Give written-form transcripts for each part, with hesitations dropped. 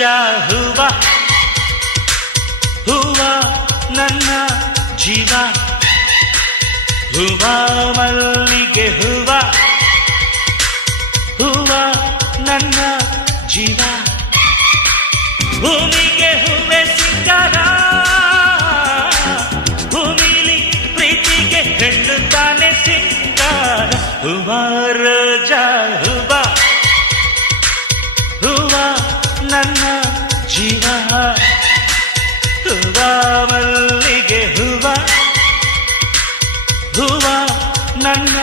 ರೋಜಾ ಹೂವ ಹೂವ ನನ್ನ ಜೀವ ಹೂವ ಮಲ್ಲಿಗೆ ಹೂವ ಹೂವ ನನ್ನ ಜೀವ ಭೂಮಿಗೆ ಹೂವೆ ಸಿಂಗಾರ ಭೂಮಿಲಿ ಪ್ರೀತಿಗೆ ಹೆಣ್ಣು ತಾನೆ ಸಿಂಗಾರ ಹೂವ ರೋಜಾ ಹೂವ ಹೂವ ನನ್ನ ಜೀವ ಹೂವ ಮಲ್ಲಿಗೆ ಹೂವ ಹೂವ ನನ್ನ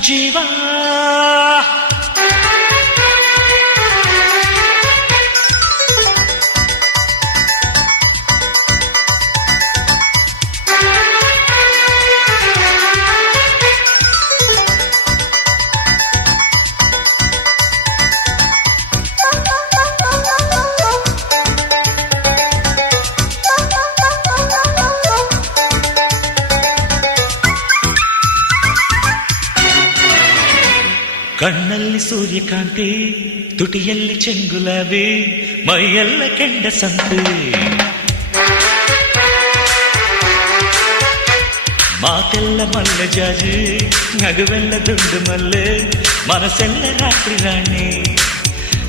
ಜೀವ ಕಣ್ಣಲ್ಲಿ ಸೂರ್ಯಕಾಂತಿ ತುಟಿಯಲ್ಲಿ ಚೆಂಗುಲಾಬಿ ಮೈಯೆಲ್ಲ ಕೆಂಡ ಸಂತೆ ಮಾತೆಲ್ಲ ಮಲ್ಲೆ ಜಾಜಿ ನಗುವೆಲ್ಲ ದುಂಡು ಮಲ್ಲೆ ಮನಸ್ಸೆಲ್ಲ ರಾತ್ರಿ ರಾಣಿ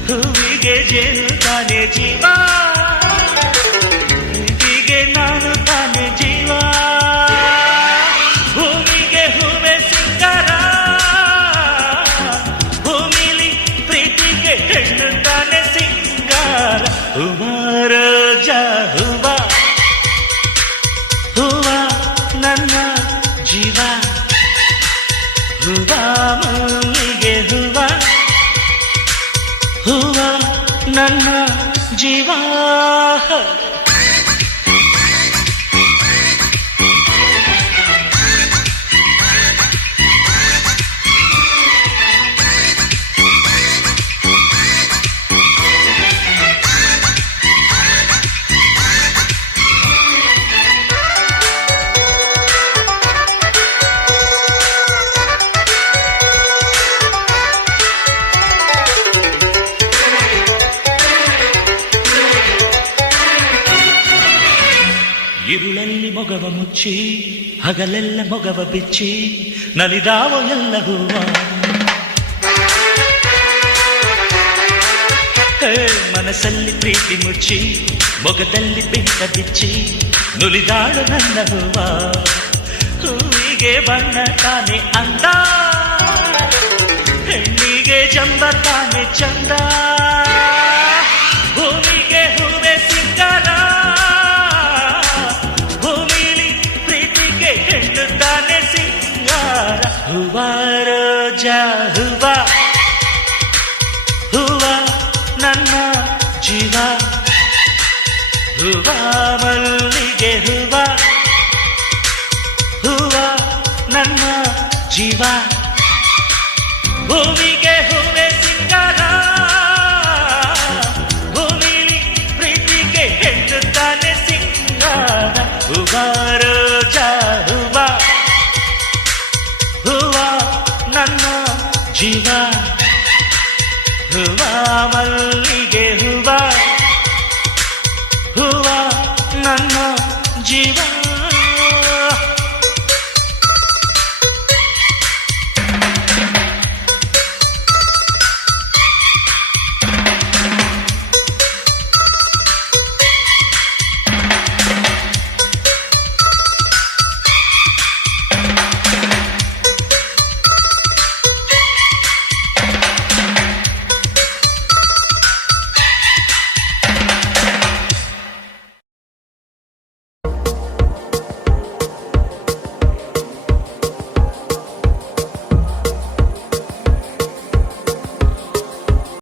ಹೂವಿಗೆ ಜೇನು ತಾನೇ ಜೀವ ಹೀಗೆ ನಾನು ತಾನೇ ಜೀವ ಭೂಮಿಗೆ ಹೂವೆ ಸಿಂಗಾರ ಹೆಣ್ಣು ತಾನೆ ಸಿಂಗಾರ ಹೂವ ರೋಜಾ ಹೂವ ಹೂವ ನನ್ನ ಜೀವ ಹೂವ ಮಲ್ಲಿಗೆ ಹೂವ ಹೂವ ನನ್ನ ಜೀವ ഇരുളಲ್ಲಿ ಮೊಗವ ಮುಚ್ಚಿ ಹಗಲೆಲ್ಲ ಮೊಗವ ಬಿಚ್ಚಿ ನಲಿದಾವ ಎಲ್ಲ ಹೂವ ಮನಸ್ಸಲ್ಲಿ ಪ್ರೀತಿ ಮುಚ್ಚಿ ಮೊಗದಲ್ಲಿ ಬೆಂಕ ಬಿಚ್ಚಿ ನುಲಿದಾಳು ನನ್ನ ಹೂವ ಹೂವಿಗೆ ಬಣ್ಣ ತಾನೆ ಅಂದ ಹೆಣ್ಣಿಗೆ ಜಂಬ ತಾನೆ ಚಂದ ಭೂಮಿಗೆ ಹೂವೆ ಸಿಂಗಾರ ತಾನೆ ಸಿಂಗಾರ ಹೂವ ರೋಜಾ ಹೂವ ಹೂವ ನನ್ನ ಜೀವ ಹೂವ ಮಲ್ಲಿಗೆ ಹೂವ ಹೂವ ನನ್ನ ಜೀವ ಭೂಮಿಗೆ ಹೂವೆ ಸಿಂಗಾರ ಭೂಮಿಲಿ ಪ್ರೀತಿಗೆ ಹೆಣ್ಣು ತಾನೆ ಸಿಂಗಾರ ಹೂವ ರೋಜಾ ಹೂವ ಹೂವ ನನ್ನ ಜೀವ ಹೂವ ಮಲ್ಲಿಗೆ ಹೂವ ಹೂವ ನನ್ನ ಜೀವ